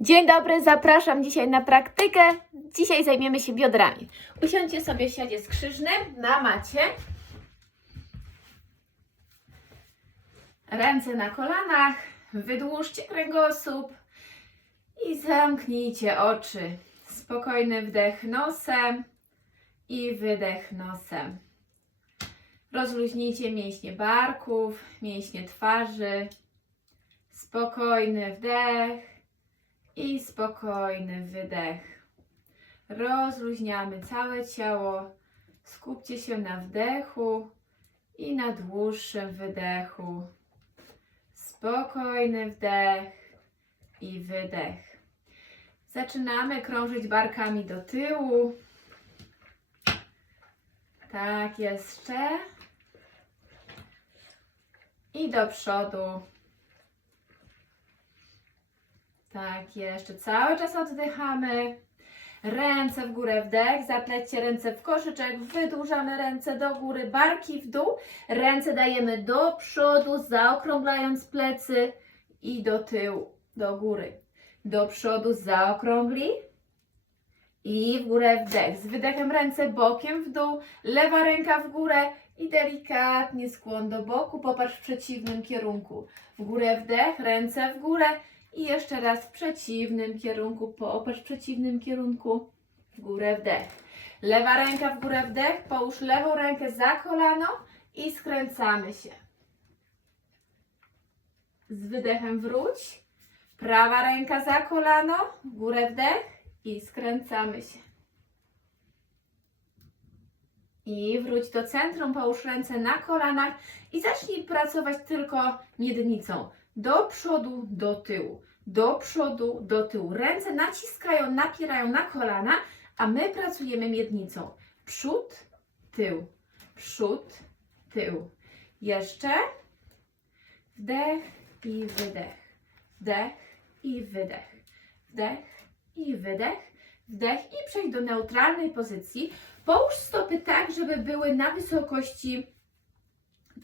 Dzień dobry, zapraszam dzisiaj na praktykę. Dzisiaj zajmiemy się biodrami. Usiądźcie sobie w siadzie skrzyżnym na macie. Ręce na kolanach, wydłużcie kręgosłup i zamknijcie oczy. Spokojny wdech nosem i wydech nosem. Rozluźnijcie mięśnie barków, mięśnie twarzy. Spokojny wdech i spokojny wydech. Rozluźniamy całe ciało. Skupcie się na wdechu i na dłuższym wydechu. Spokojny wdech i wydech. Zaczynamy krążyć barkami do tyłu. Tak, jeszcze. I do przodu. Tak, jeszcze cały czas oddychamy. Ręce w górę, wdech, zaplećcie ręce w koszyczek, wydłużamy ręce do góry, barki w dół, ręce dajemy do przodu, zaokrąglając plecy i do tyłu, do góry. Do przodu zaokrągli i w górę wdech. Z wydechem ręce bokiem w dół, lewa ręka w górę i delikatnie skłon do boku, popatrz w przeciwnym kierunku. W górę wdech, ręce w górę i jeszcze raz w przeciwnym kierunku, popatrz w przeciwnym kierunku, w górę wdech. Lewa ręka w górę wdech, połóż lewą rękę za kolano i skręcamy się. Z wydechem wróć. Prawa ręka za kolano, w górę wdech i skręcamy się. I wróć do centrum, połóż ręce na kolanach i zacznij pracować tylko miednicą. Do przodu, do tyłu, do przodu, do tyłu. Ręce naciskają, napierają na kolana, a my pracujemy miednicą. Przód, tył, przód, tył. Jeszcze wdech i wydech, wdech i wydech, wdech i wydech, wdech i przejdź do neutralnej pozycji. Połóż stopy tak, żeby były na wysokości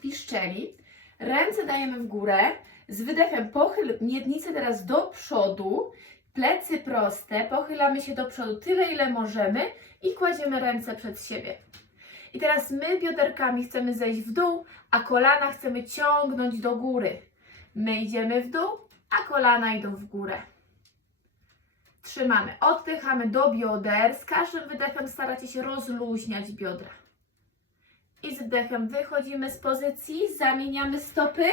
piszczeli. Ręce dajemy w górę. Z wydechem pochyl miednicę teraz do przodu. Plecy proste. Pochylamy się do przodu tyle, ile możemy i kładziemy ręce przed siebie. I teraz my bioderkami chcemy zejść w dół, a kolana chcemy ciągnąć do góry. My idziemy w dół, a kolana idą w górę. Trzymamy, oddychamy do bioder. Z każdym wydechem staracie się rozluźniać biodra. I z wdechem wychodzimy z pozycji, zamieniamy stopy.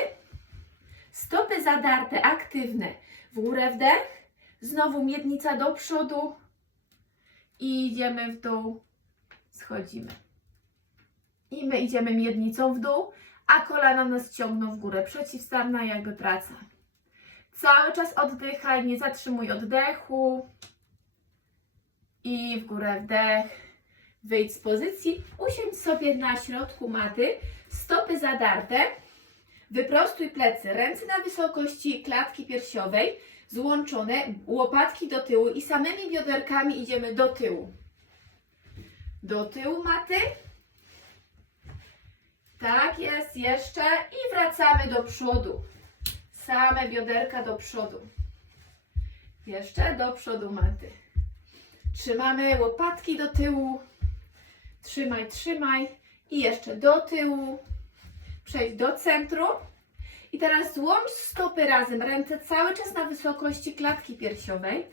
Stopy zadarte, aktywne. W górę wdech, znowu miednica do przodu i idziemy w dół, schodzimy. I my idziemy miednicą w dół, a kolana nas ciągną w górę. Przeciwstawna jakby praca. Cały czas oddychaj, nie zatrzymuj oddechu. I w górę wdech. Wyjdź z pozycji, usiądź sobie na środku maty, stopy zadarte, wyprostuj plecy, ręce na wysokości klatki piersiowej, złączone, łopatki do tyłu i samymi bioderkami idziemy do tyłu. Do tyłu maty. Tak jest, jeszcze i wracamy do przodu. Same bioderka do przodu. Jeszcze do przodu maty. Trzymamy łopatki do tyłu. Trzymaj, trzymaj. I jeszcze do tyłu. Przejdź do centrum. I teraz złącz stopy razem. Ręce cały czas na wysokości klatki piersiowej.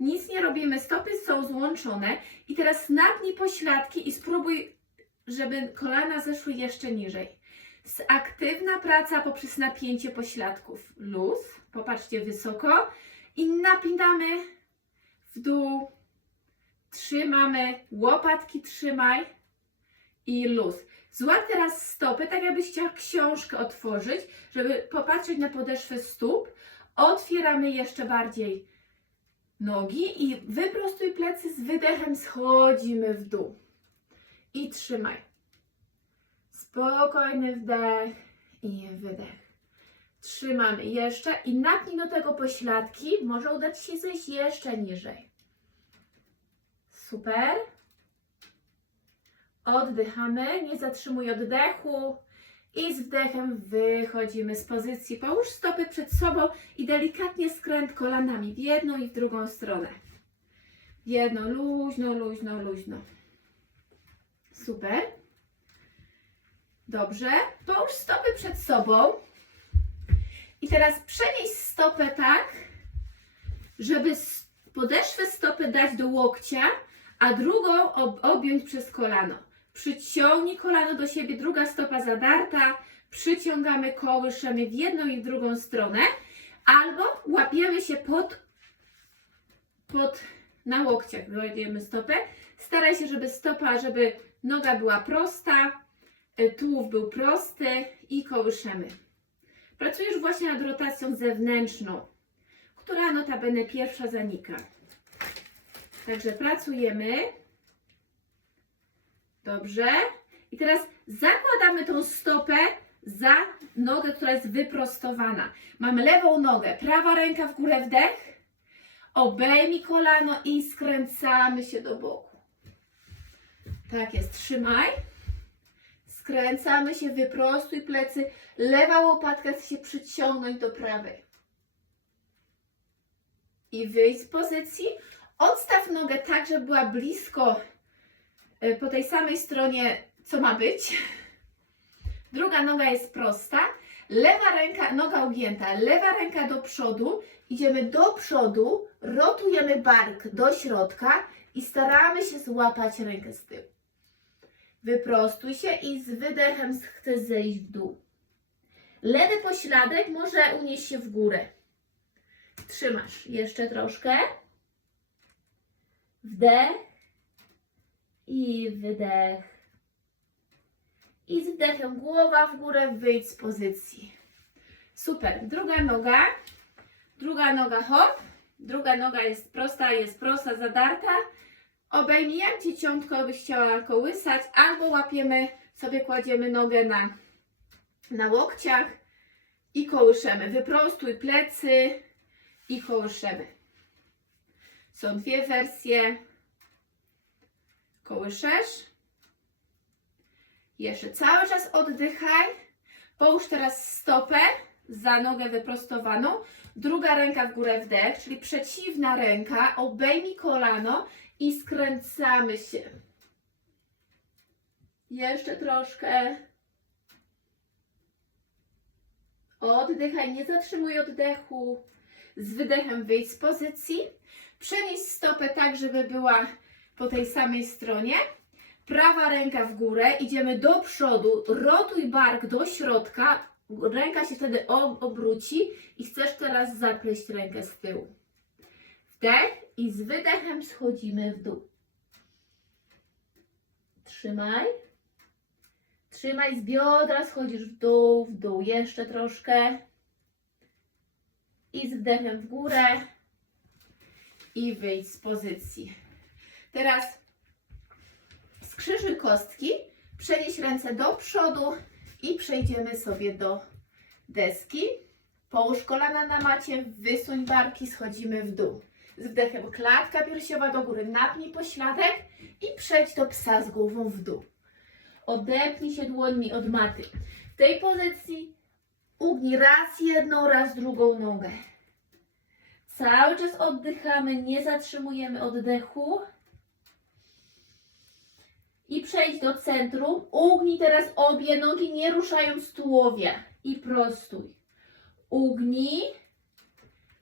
Nic nie robimy. Stopy są złączone. I teraz napnij pośladki i spróbuj, żeby kolana zeszły jeszcze niżej. Aktywna praca poprzez napięcie pośladków. Luz. Popatrzcie wysoko. I napinamy w dół. Trzymamy, łopatki trzymaj i luz. Złap teraz stopy, tak jakbyś chciał książkę otworzyć, żeby popatrzeć na podeszwę stóp. Otwieramy jeszcze bardziej nogi i wyprostuj plecy z wydechem, schodzimy w dół. I trzymaj. Spokojny wdech i wydech. Trzymamy jeszcze i napnij do tego pośladki. Może udać się zejść jeszcze niżej. Super. Oddychamy, nie zatrzymuj oddechu I z wdechem wychodzimy z pozycji. Połóż stopy przed sobą i delikatnie skręt kolanami w jedną i w drugą stronę. W jedno, luźno, luźno, luźno. Super. Dobrze. Połóż stopy przed sobą. I teraz przenieś stopę tak, żeby podeszwę stopy dać do łokcia, a drugą ob objąć przez kolano. Przyciągnij kolano do siebie, druga stopa zadarta, przyciągamy kołyszemy w jedną i w drugą stronę, albo łapiemy się pod, pod na łokciach, kładziemy stopę. Staraj się, żeby stopa, żeby noga była prosta, y, tułów był prosty i kołyszemy. Pracujesz właśnie nad rotacją zewnętrzną, która notabene pierwsza zanika. Także pracujemy. Dobrze. I teraz zakładamy tą stopę za nogę, która jest wyprostowana. Mamy lewą nogę, prawa ręka w górę wdech. Obejmij kolano i skręcamy się do boku. Tak jest, trzymaj. Skręcamy się, wyprostuj plecy. Lewa łopatka chce się przyciągnąć do prawej. I wyjść z pozycji. Odstaw nogę tak, żeby była blisko po tej samej stronie, co ma być. Druga noga jest prosta. Lewa ręka, noga ugięta, lewa ręka do przodu. Idziemy do przodu, rotujemy bark do środka i staramy się złapać rękę z tyłu. Wyprostuj się i z wydechem chcę zejść w dół. Lewy pośladek może unieść się w górę. Trzymasz jeszcze troszkę. Wdech i wydech. I z wdechem głowa w górę, wyjdź z pozycji. Super. Druga noga. Druga noga hop. Druga noga jest prosta, jest prosta, zadarta. Obejmij jak dzieciątko byś chciała kołysać, albo łapiemy, sobie kładziemy nogę na, na łokciach i kołyszemy. Wyprostuj plecy i kołyszemy. Są dwie wersje. Kołyszesz. Jeszcze cały czas oddychaj. Połóż teraz stopę za nogę wyprostowaną. Druga ręka w górę wdech, czyli przeciwna ręka. Obejmij kolano i skręcamy się. Jeszcze troszkę. Oddychaj, nie zatrzymuj oddechu. Z wydechem wyjdź z pozycji. Przenieś stopę tak, żeby była po tej samej stronie. Prawa ręka w górę, idziemy do przodu, rotuj bark do środka, ręka się wtedy ob- obróci i chcesz teraz zapleść rękę z tyłu. Wdech i z wydechem schodzimy w dół. Trzymaj. Trzymaj z biodra, schodzisz w dół, w dół. Jeszcze troszkę. I z wdechem w górę. I wyjdź z pozycji. Teraz skrzyżuj kostki, przenieś ręce do przodu i przejdziemy sobie do deski. Połóż kolana na macie, wysuń barki, schodzimy w dół. Z wdechem klatka piersiowa do góry, napnij pośladek i przejdź do psa z głową w dół. Odepnij się dłońmi od maty. W tej pozycji ugnij raz jedną, raz drugą nogę. Cały czas oddychamy, nie zatrzymujemy oddechu. I przejdź do centrum. Ugnij teraz obie nogi, nie ruszając tułowia. I prostuj. Ugnij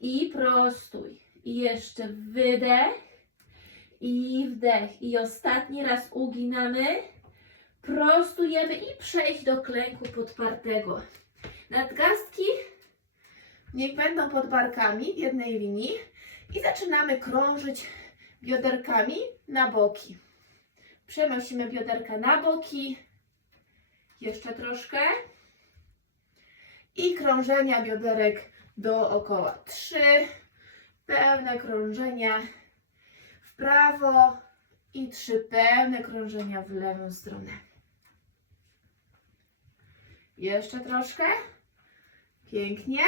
i prostuj. I jeszcze wydech i wdech. I ostatni raz uginamy. Prostujemy i przejść do klęku podpartego. Nadgarstki niech będą pod barkami w jednej linii. I zaczynamy krążyć bioderkami na boki. Przenosimy bioderka na boki. Jeszcze troszkę. I krążenia bioderek dookoła. Trzy pełne krążenia w prawo i trzy pełne krążenia w lewą stronę. Jeszcze troszkę. Pięknie.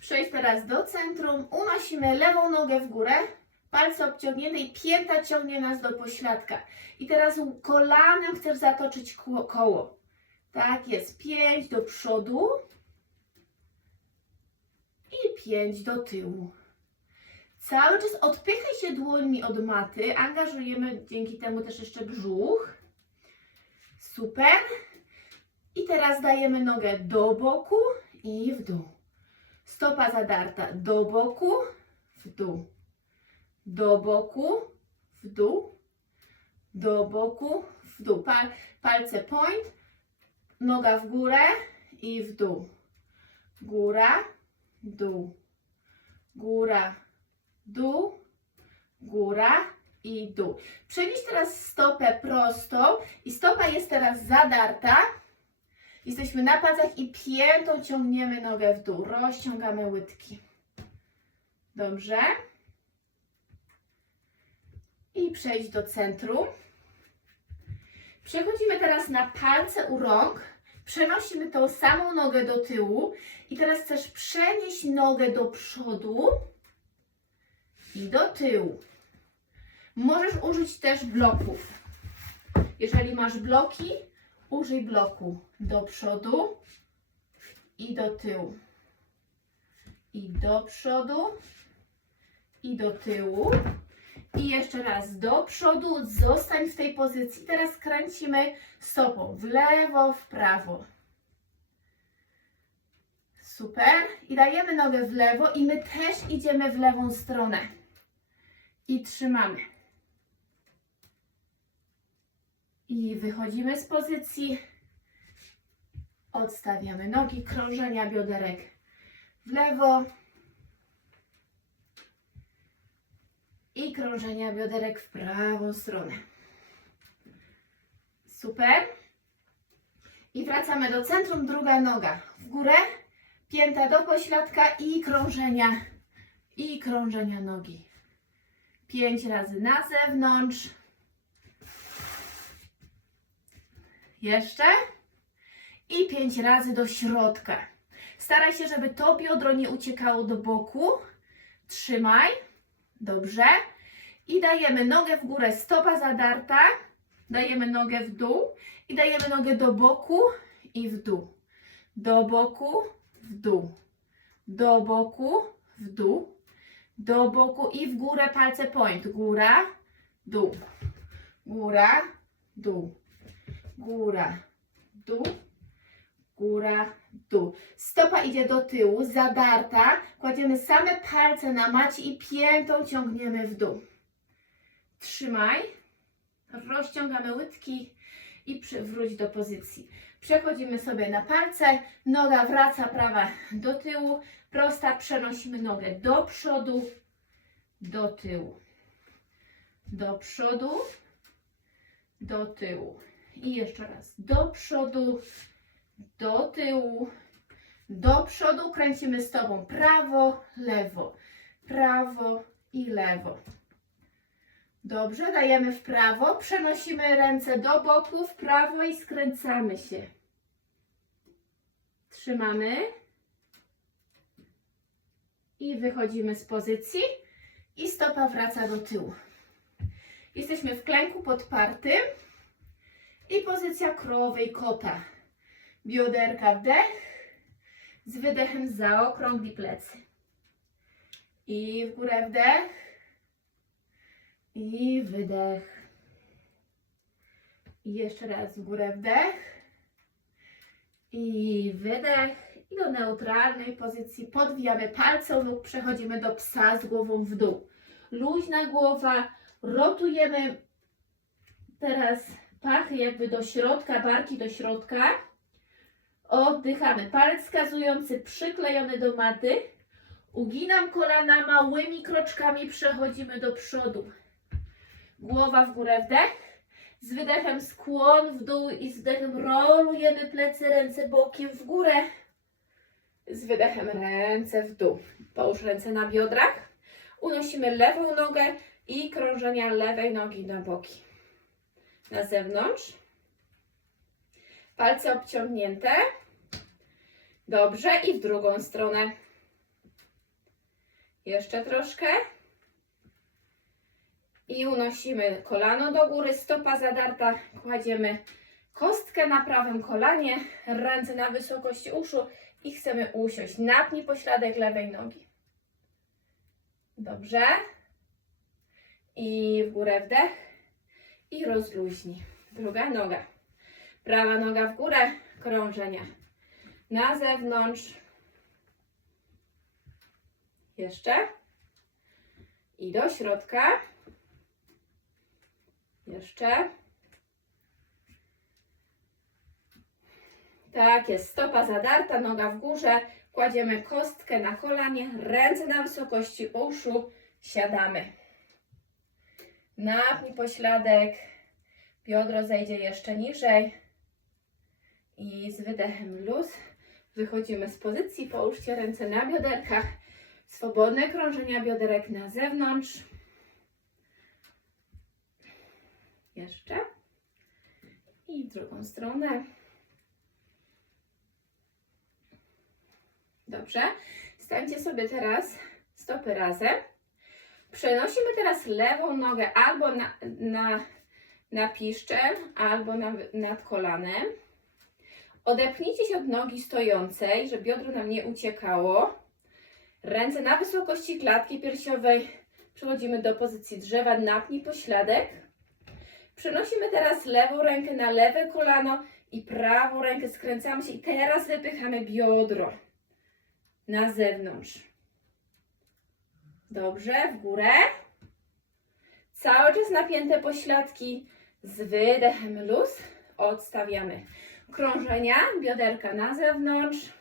Przejdź teraz do centrum. Unosimy lewą nogę w górę. Palce obciągnięte i pięta ciągnie nas do pośladka. I teraz kolanem chcesz zatoczyć koło. Tak jest. Pięć do przodu. I pięć do tyłu. Cały czas odpychaj się dłońmi od maty. Angażujemy dzięki temu też jeszcze brzuch. Super. I teraz dajemy nogę do boku i w dół. Stopa zadarta do boku, w dół. Do boku, w dół. Do boku, w dół. Pal, palce point. Noga w górę i w dół. Góra, dół. Góra, dół. Góra i dół. Przenieś teraz stopę prostą i stopa jest teraz zadarta. Jesteśmy na palcach i piętą ciągniemy nogę w dół. Rozciągamy łydki. Dobrze. I przejść do centrum. Przechodzimy teraz na palce u rąk. Przenosimy tą samą nogę do tyłu. I teraz chcesz przenieść nogę do przodu i do tyłu. Możesz użyć też bloków. Jeżeli masz bloki, użyj bloku do przodu i do tyłu. I do przodu i do tyłu. I jeszcze raz do przodu, zostań w tej pozycji. Teraz kręcimy stopą w lewo, w prawo. Super. I dajemy nogę w lewo i my też idziemy w lewą stronę. I trzymamy. I wychodzimy z pozycji. Odstawiamy nogi, krążenia bioderek w lewo. I krążenia bioderek w prawą stronę. Super. I wracamy do centrum, druga noga w górę, pięta do pośladka i krążenia, i krążenia nogi. Pięć razy na zewnątrz. Jeszcze. I pięć razy do środka. Staraj się, żeby to biodro nie uciekało do boku. Trzymaj. Dobrze. I dajemy nogę w górę, stopa zadarta. Dajemy nogę w dół. I dajemy nogę do boku i w dół. Do boku, w dół. Do boku, w dół. Do boku i w górę palce point. Góra, dół. Góra, dół góra, dół, góra, dół. Stopa idzie do tyłu, zadarta. Kładziemy same palce na macie i piętą ciągniemy w dół. Trzymaj. Rozciągamy łydki i przywróć do pozycji. Przechodzimy sobie na palce. Noga wraca prawa do tyłu. Prosta. Przenosimy nogę do przodu, do tyłu. Do przodu, do tyłu. I jeszcze raz do przodu, do tyłu, do przodu. Kręcimy stopą prawo, lewo, prawo i lewo. Dobrze, dajemy w prawo, przenosimy ręce do boku, w prawo i skręcamy się. Trzymamy. I wychodzimy z pozycji i stopa wraca do tyłu. Jesteśmy w klęku podpartym. I pozycja królowej kota. Bioderka wdech. Z wydechem zaokrągli plecy. I w górę wdech. I wydech. I jeszcze raz w górę wdech. I wydech. I do neutralnej pozycji podwijamy palce nóg. Przechodzimy do psa z głową w dół. Luźna głowa. Rotujemy teraz pachy jakby do środka, barki do środka. Oddychamy. Palec wskazujący przyklejony do maty. Uginam kolana małymi kroczkami, przechodzimy do przodu. Głowa w górę, wdech. Z wydechem skłon w dół i z wdechem rolujemy plecy, ręce bokiem w górę. Z wydechem ręce w dół. Połóż ręce na biodrach. Unosimy lewą nogę i krążenia lewej nogi na boki na zewnątrz. Palce obciągnięte. Dobrze i w drugą stronę. Jeszcze troszkę. I unosimy kolano do góry, stopa zadarta, kładziemy kostkę na prawym kolanie, ręce na wysokości uszu i chcemy usiąść. Napnij pośladek lewej nogi. Dobrze. I w górę wdech i rozluźnij. Druga noga. Prawa noga w górę, krążenia. Na zewnątrz. Jeszcze. I do środka. Jeszcze. Tak jest, stopa zadarta, noga w górze. Kładziemy kostkę na kolanie, ręce na wysokości uszu. Siadamy. Napnij pośladek. Biodro zejdzie jeszcze niżej. I z wydechem luz. Wychodzimy z pozycji. Połóżcie ręce na bioderkach. Swobodne krążenia bioderek na zewnątrz. Jeszcze. I w drugą stronę. Dobrze. Stańcie sobie teraz stopy razem. Przenosimy teraz lewą nogę albo na, na, na piszczel, albo na, nad kolanem. Odepnijcie się od nogi stojącej, żeby biodro nam nie uciekało. Ręce na wysokości klatki piersiowej. Przechodzimy do pozycji drzewa. Napnij pośladek. Przenosimy teraz lewą rękę na lewe kolano i prawą rękę skręcamy się i teraz wypychamy biodro na zewnątrz. Dobrze, w górę. Cały czas napięte pośladki z wydechem luz. Odstawiamy. Krążenia, bioderka na zewnątrz.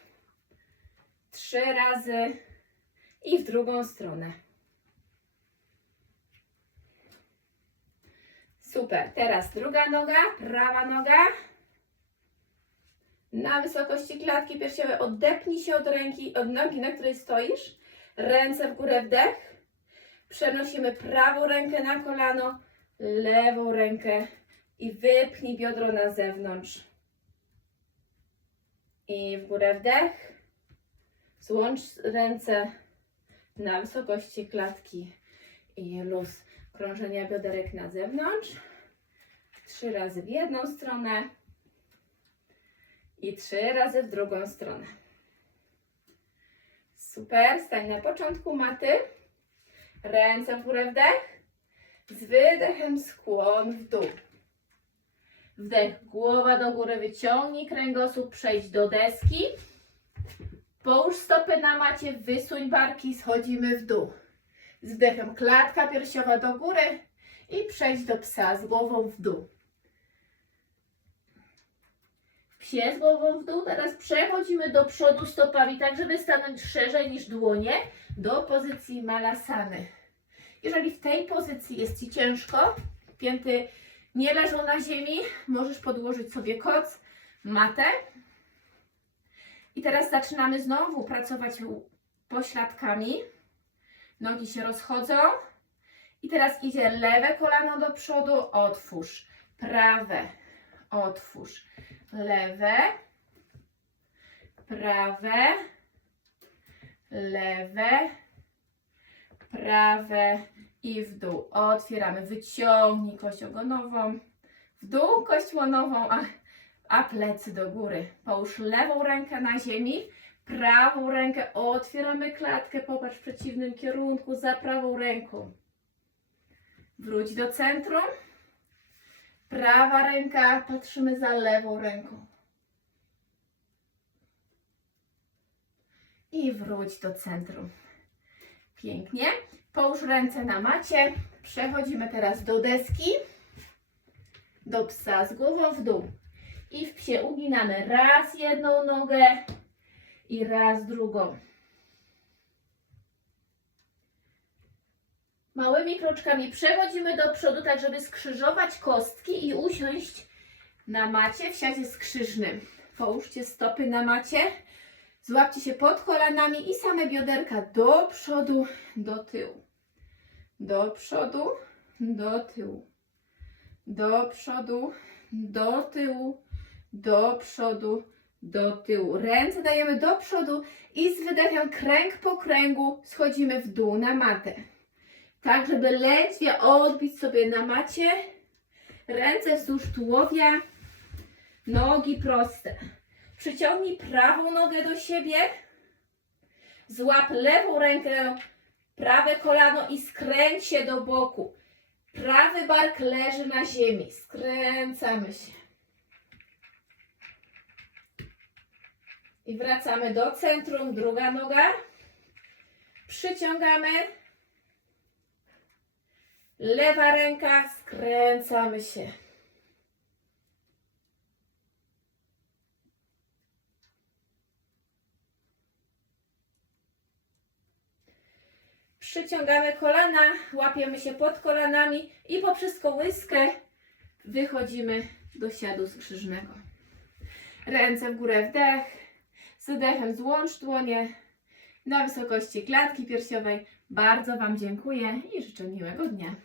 Trzy razy i w drugą stronę. Super. Teraz druga noga, prawa noga. Na wysokości klatki piersiowej odepnij się od ręki, od nogi, na której stoisz. Ręce w górę, wdech. Przenosimy prawą rękę na kolano, lewą rękę i wypchnij biodro na zewnątrz. I w górę wdech. Złącz ręce na wysokości klatki i luz. Krążenia bioderek na zewnątrz. Trzy razy w jedną stronę i trzy razy w drugą stronę. Super, stań na początku maty. Ręce w górę, wdech. Z wydechem skłon w dół. Wdech, głowa do góry, wyciągnij kręgosłup, przejdź do deski. Połóż stopy na macie, wysuń barki, schodzimy w dół. Z wdechem klatka piersiowa do góry i przejdź do psa z głową w dół. Psie z głową w dół. Teraz przechodzimy do przodu stopami, tak żeby stanąć szerzej niż dłonie, do pozycji malasany. Jeżeli w tej pozycji jest Ci ciężko, pięty nie leżą na ziemi, możesz podłożyć sobie koc, matę. I teraz zaczynamy znowu pracować pośladkami. Nogi się rozchodzą. I teraz idzie lewe kolano do przodu, otwórz. Prawe, otwórz. Lewe, prawe, lewe, prawe i w dół. Otwieramy. Wyciągnij kość ogonową. W dół kość łonową, a, a plecy do góry. Połóż lewą rękę na ziemi. Prawą rękę otwieramy klatkę. Popatrz w przeciwnym kierunku za prawą ręką. Wróć do centrum. Prawa ręka, patrzymy za lewą ręką. I wróć do centrum. Pięknie. Połóż ręce na macie. Przechodzimy teraz do deski. Do psa z głową w dół. I w psie uginamy raz jedną nogę i raz drugą. Małymi kroczkami przechodzimy do przodu, tak żeby skrzyżować kostki i usiąść na macie w siadzie skrzyżnym. Połóżcie stopy na macie, złapcie się pod kolanami i same bioderka do przodu, do tyłu. Do przodu, do tyłu. Do przodu, do tyłu, do przodu, do tyłu. Ręce dajemy do przodu i z wydechem kręg po kręgu schodzimy w dół na matę. Tak, żeby ledwie odbić sobie na macie. Ręce wzdłuż tułowia. Nogi proste. Przyciągnij prawą nogę do siebie. Złap lewą rękę, prawe kolano i skręć się do boku. Prawy bark leży na ziemi. Skręcamy się. I wracamy do centrum. Druga noga. Przyciągamy. Lewa ręka, skręcamy się. Przyciągamy kolana, łapiemy się pod kolanami i poprzez kołyskę wychodzimy do siadu skrzyżnego. Ręce w górę wdech, z wydechem złącz dłonie na wysokości klatki piersiowej. Bardzo Wam dziękuję i życzę miłego dnia.